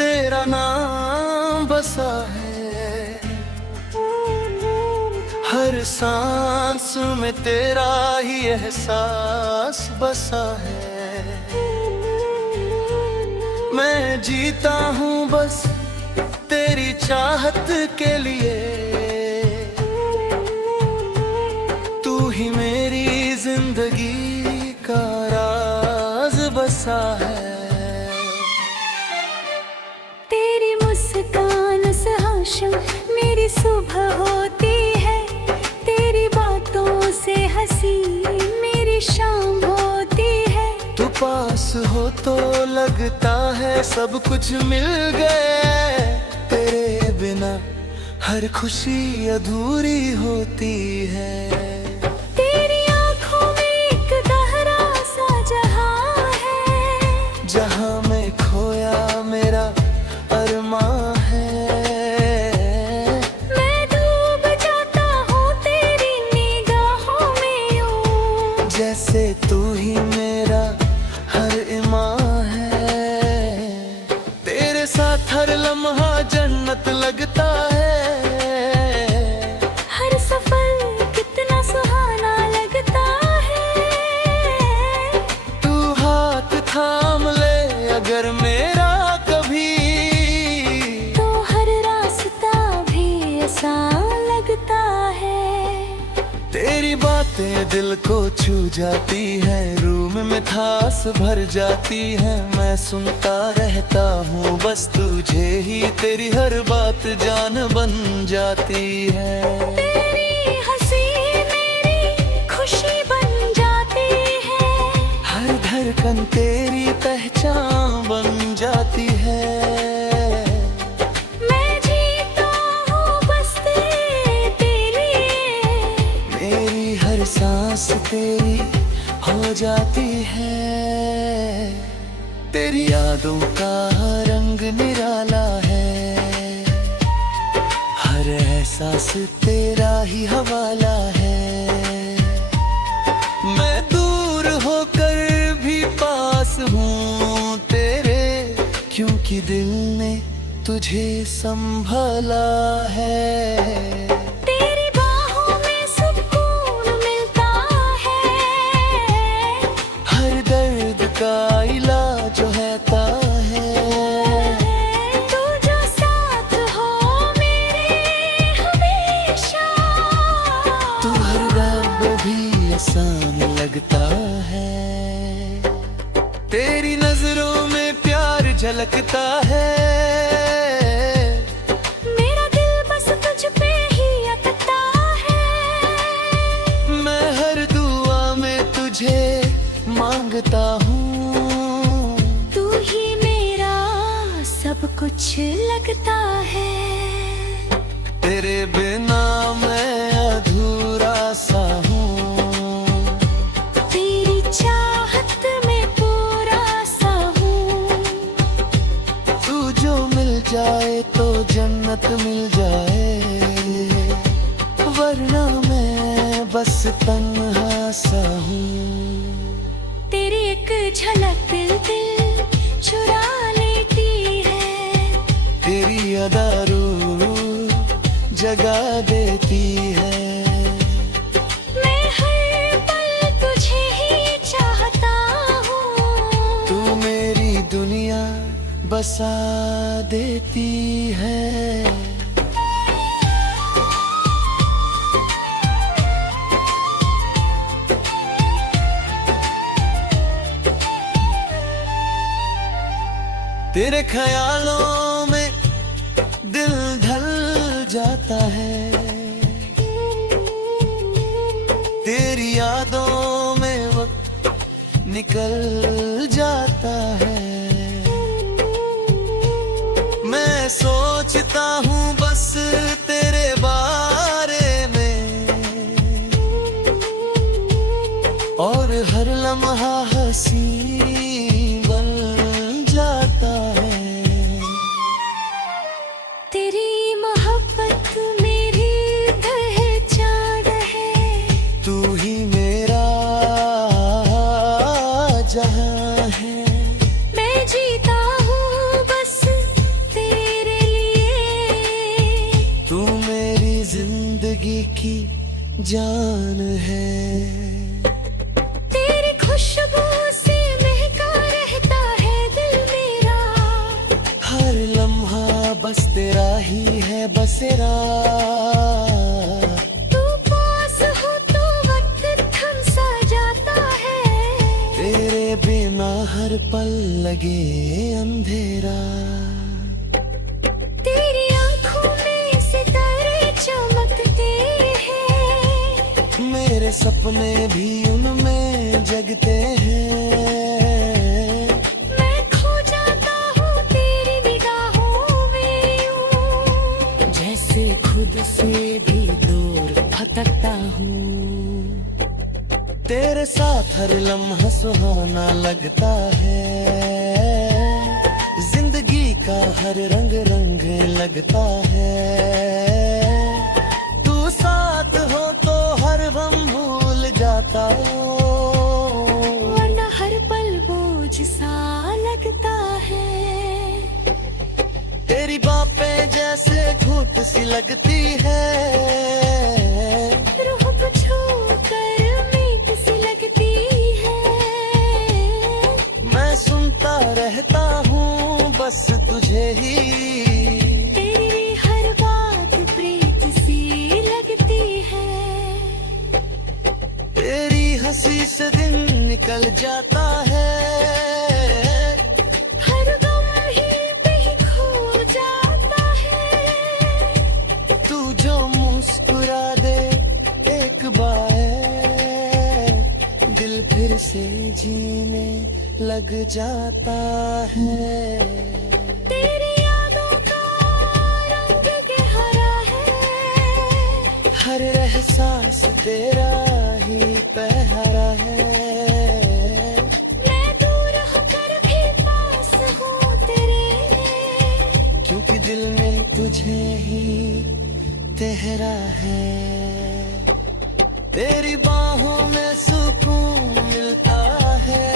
तेरा नाम बसा है, हर सांस में तेरा ही एहसास बसा है। मैं जीता हूँ बस तेरी चाहत के लिए, तू ही मेरी जिंदगी का राज बसा है। तेरी मुस्कान से हमेशा मेरी सुबह होती है, तेरी बातों से हंसी मेरी शाम होती है। तू पास हो तो लगता है सब कुछ मिल गया, तेरे बिना हर खुशी अधूरी होती है। तेरी आँखों में एक गहरा सा जहां है, जहां में खोया मेरा अरमां है। मैं डूब जाता हूँ तेरी निगाहों में यूं, जैसे तू ही मेरा हर ईमान है। तेरे साथ हर लम्हा जन्नत लगता है, हर सफर कितना सुहाना लगता है। तू हाथ थाम ले अगर मेरा कभी, तो हर रास्ता भी आसान लगता है। तेरी बातें दिल को छू जाती है, रूम में मिठास भर जाती है। मैं सुनता रहता हूँ बस तुझे ही, तेरी हर बात जान बन जाती है। तेरी हंसी मेरी खुशी बन जाती है, हर धड़कन तेरी पहचान बन जाती है। मैं जीता हूँ बस तेरे लिए, मेरी हर सांस तेरी हो जाती है। तेरी यादों का रंग निराला है, हर एहसास तेरा ही हवाला है। मैं दूर होकर भी पास हूँ तेरे, क्योंकि दिल ने तुझे संभाला है। तेरी बाहों में सुकून मिलता है, हर दर्द का इलाज रहता है। तू जो साथ हो मेरे हमेशा, तू हर दर्द भी आसान लगता है। तेरी नजरों में प्यार झलकता है, मेरा दिल बस तुझ पे ही अटकता है। मैं हर दुआ में तुझे मांगता हूँ, तू ही मेरा सब कुछ लगता है। तेरे बिना मैं अधूरा सा हूँ, तेरी चाहत में पूरा सा हूँ, तू जो मिल जाए तो जन्नत मिल जाए, वरना मैं बस तन्हा सा हूँ। तेरी एक झलक दिल दिल चुरा लेती है, तेरी अदा रूह जगा देती है। मैं हर पल तुझे ही चाहता हूँ, तू मेरी दुनिया बसा देती है। तेरे ख्यालों में दिल ढल जाता है, तेरी यादों में वक्त निकल जाता है। मैं सोचता हूँ बस तेरे बारे में, और हर लम्हा हंसी बन जाता है। तेरी मोहब्बत मेरी पहचान है, तू ही मेरा जहां है। मैं जीता हूँ बस जान है। तेरी खुशबू से महका रहता है दिल मेरा, हर लम्हा बस तेरा ही है बसेरा। तू पास हो तो वक्त थम सा जाता है, तेरे बिना हर पल लगे अंधेरा। तेरी आंखों में सितारे चमकते हैं, मेरे सपने भी उनमें जगते हैं। मैं खो जाता हूँ तेरी निगाहों में यूं, जैसे खुद से भी दूर भटकता हूँ। तेरे साथ हर लम्हा सुहाना लगता है, जिंदगी का हर रंग रंग लगता है। तू साथ हो तो हर गम भूल जाता हूँ, वरना हर पल बोझ सा लगता है। तेरी बातें जैसे घूंट सी लगती है, रूह को छूकर मीठ सी लगती है। मैं सुनता रहता हूँ बस तुझे ही। तेरी हर बात प्रीत सी लगती है, तेरी हंसी से दिन निकल जाता है, हर गम ही भी खो जाता है। तू जो मुस्कुरा दे एक बार, दिल फिर से जीने लग जाता है। तेरी यादों का रंग गहरा है, हर एहसास तेरा ही पहरा है। मैं दूर होकर भी पास हूँ तेरे, क्योंकि दिल में तुझे ही तेरा है। तेरी बाहों में सुकून मिलता है,